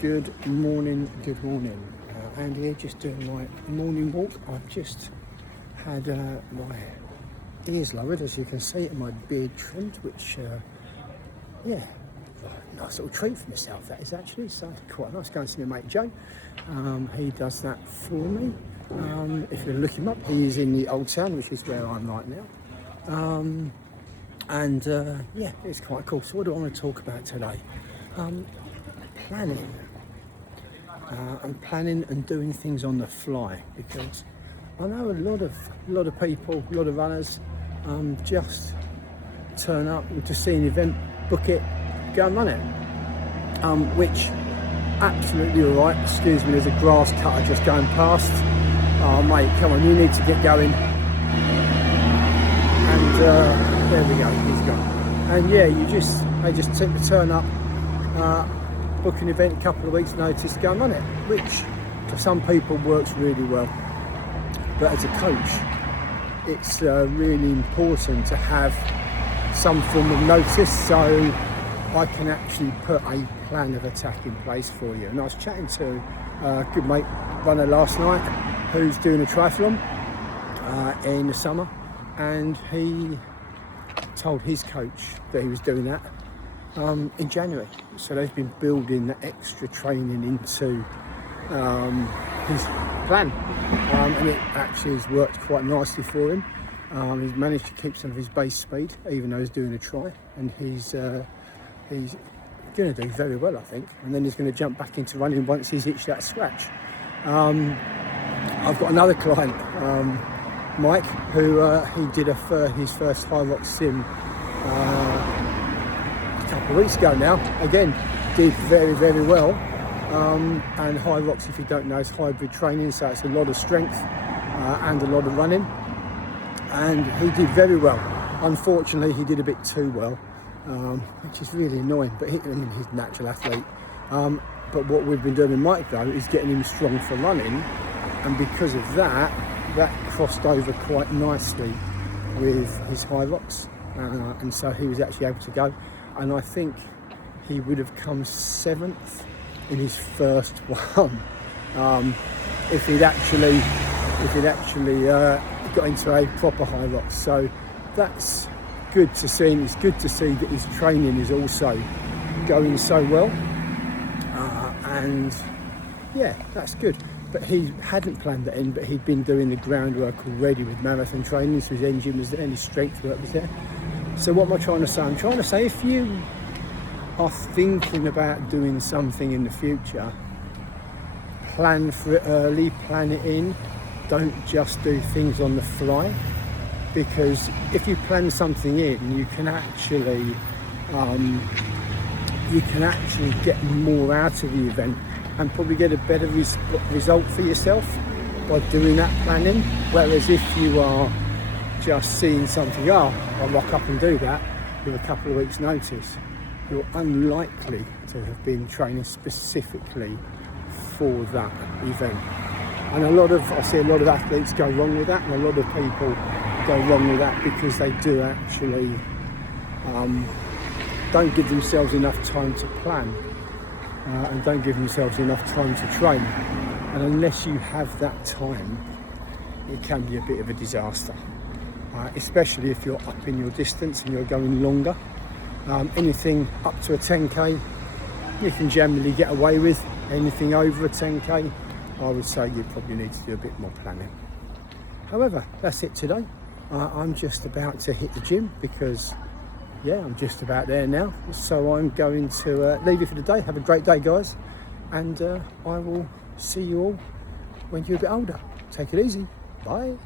Good morning. Andy here, just doing my morning walk. I've just had my ears lowered, as you can see, and my beard trimmed, which, nice little treat for myself that is actually. So quite nice. Go and see my mate Joe. He does that for me. If you look him up, he is in the Old Town, which is where I'm right now. It's quite cool. So what do I want to talk about today? Planning. And planning and doing things on the fly, because I know a lot of people, a lot of runners, just turn up and to see an event, book it, go and run it. Which absolutely all right. Excuse me, there's a grass cutter just going past. Oh mate, come on, you need to get going. And there we go, he's gone. And yeah, they just take the turn up. Book an event, a couple of weeks notice, go and run it, which to some people works really well. But as a coach, it's really important to have some form of notice, so I can actually put a plan of attack in place for you. And I was chatting to a good mate runner last night who's doing a triathlon in the summer, and he told his coach that he was doing that in January. So they've been building the extra training into his plan, and it actually has worked quite nicely for him. He's managed to keep some of his base speed, even though he's doing a tri, and he's going to do very well, I think. And then he's going to jump back into running once he's itched that scratch. I've got another client, Mike, who he did his first Hyrox sim a couple of weeks ago now. Again, did very, very well. And Hyrox, if you don't know, is hybrid training, so it's a lot of strength and a lot of running. And he did very well. Unfortunately, he did a bit too well, which is really annoying. But he's a natural athlete. But what we've been doing with Mike though is getting him strong for running, and because of that crossed over quite nicely with his Hyrox, and so he was actually able to go. And I think he would have come 7th in his first one if he'd actually got into a proper Hyrox. So that's good to see, and it's good to see that his training is also going so well. And yeah, that's good. But he hadn't planned that in, but he'd been doing the groundwork already with marathon training, so his engine was there and his strength work was there. So what am I trying to say? I'm trying to say, if you are thinking about doing something in the future, plan for it early, plan it in. Don't just do things on the fly, because if you plan something in, you can actually get more out of the event and probably get a better result for yourself by doing that planning. Whereas if you are just seeing something, I'll rock up and do that with a couple of weeks notice, you're unlikely to have been training specifically for that event. And I see a lot of athletes go wrong with that, and a lot of people go wrong with that because they do actually don't give themselves enough time to plan and don't give themselves enough time to train. And unless you have that time, it can be a bit of a disaster. Especially if you're up in your distance and you're going longer. Anything up to a 10k you can generally get away with. Anything over a 10k, I would say you probably need to do a bit more planning. However, that's it today. I'm just about to hit the gym because I'm just about there now. So I'm going to leave you for the day. Have a great day, guys, and I will see you all when you're a bit older. Take it easy. Bye.